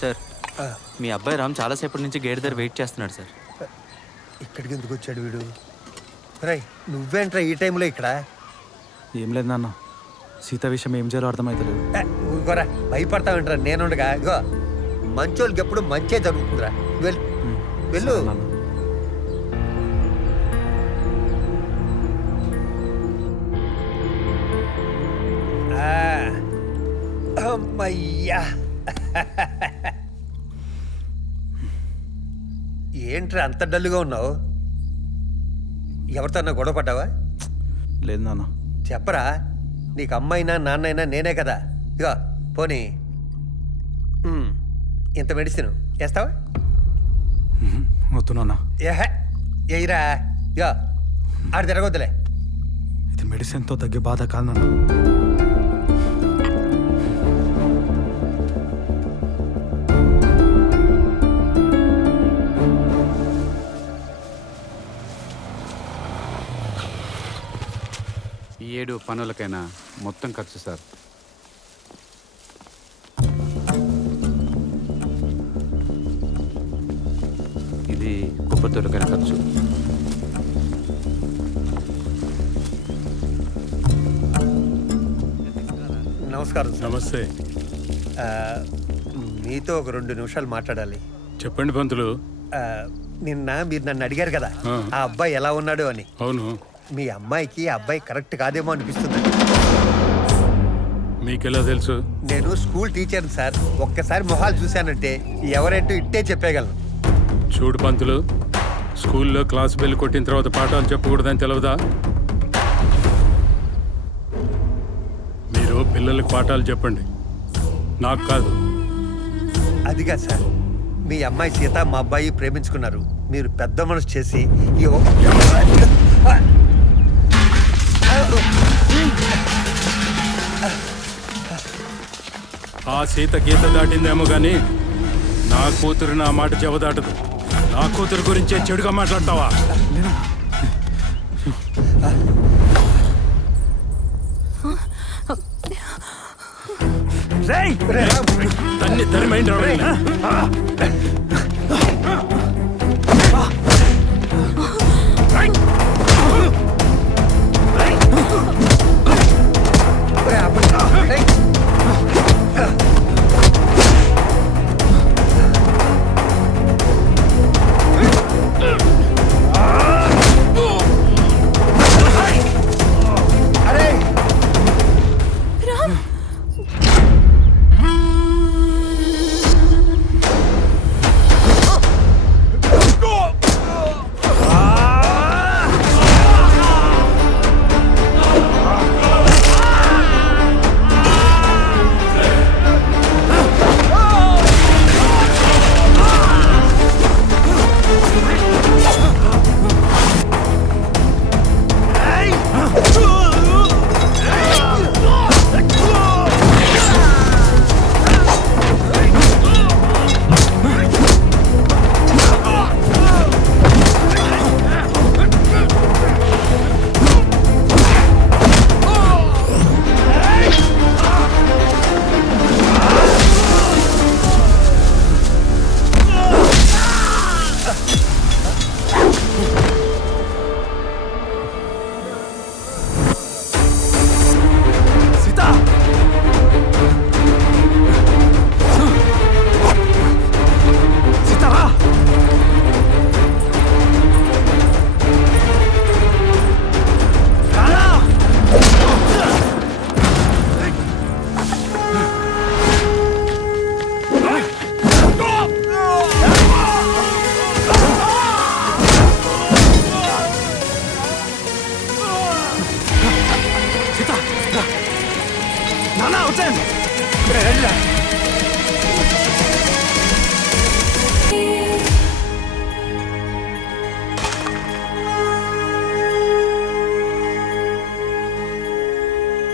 Sir మీ అబ్బాయి రామ్ చాలాసేపటి నుంచి గేట్ దగ్గర వెయిట్ చేస్తున్నాడు సార్. ఇక్కడికి ఎందుకు వచ్చాడు వీడు? రై నువ్వేంట్రా ఈ టైంలో ఇక్కడ? ఏం లేదు నాన్న, సీత విషయం ఏం చేయాలో అర్థమవుతలేదు. ఊరుకోరా, భయపడతావేంట్రా నేనుండగా. ఇగో మంచోళ్ళకి ఎప్పుడు మంచే జరుగుతుందిరా. వెళ్ళు వెళ్ళు. సరే నాన్న. అమ్మయ్యా. ఏంట్రా అంత డల్లుగా ఉన్నావు? ఎవరితో గొడవ పడ్డావా? లేదు నాన్న. చెప్పరా, నీకు అమ్మైనా నాన్నైనా నేనే కదా. ఇగో పోనీ ఇంత మెడిసిన్ వేస్తావా? వద్దు నాన్న. ఏహే ఎయిరా. ఇగో ఆడ తిరగొద్దులే. ఇది మెడిసిన్తో తగ్గే బాధ కాదు నాన్న. 7 పనులకైనా మొత్తం ఖర్చు సార్. ఇది కొబ్బరి తోలుకైన ఖర్చు. నమస్కారం సార్. నమస్తే. మీతో ఒక 2 నిమిషాలు మాట్లాడాలి. చెప్పండి పంతులు. నిన్న మీరు నన్ను అడిగారు కదా ఆ. ఆ అబ్బాయి ఎలా ఉన్నాడు అని. అవును, మీ అమ్మాయికి ఆ అబ్బాయి కరెక్ట్ కాదేమో అనిపిస్తుంది. మీకెలా తెలుసు? నేను స్కూల్ టీచర్ని సార్. ఒక్కసారి మొహాలు చూశానంటే ఎవరేంటో ఇట్టే చెప్పేయగలను. చూడు పంతులు, స్కూల్లో క్లాస్ బెల్ కొట్టిన తర్వాత పాఠాలు చెప్పకూడదని తెలియదా? మీరు పిల్లలకు పాఠాలు చెప్పండి, నాకు కాదు. అదిగా సార్, మీ అమ్మాయి సీత మా అబ్బాయి ప్రేమించుకున్నారు. మీరు పెద్ద మనసు చేసి ఆ సీత గీత దాటిందేమో కానీ నా కూతురు నా మాట చెవదాటదు. నా కూతురు గురించే చెడుగా మాట్లాడతావా? రేయ్! తన్ని తరిమైంది.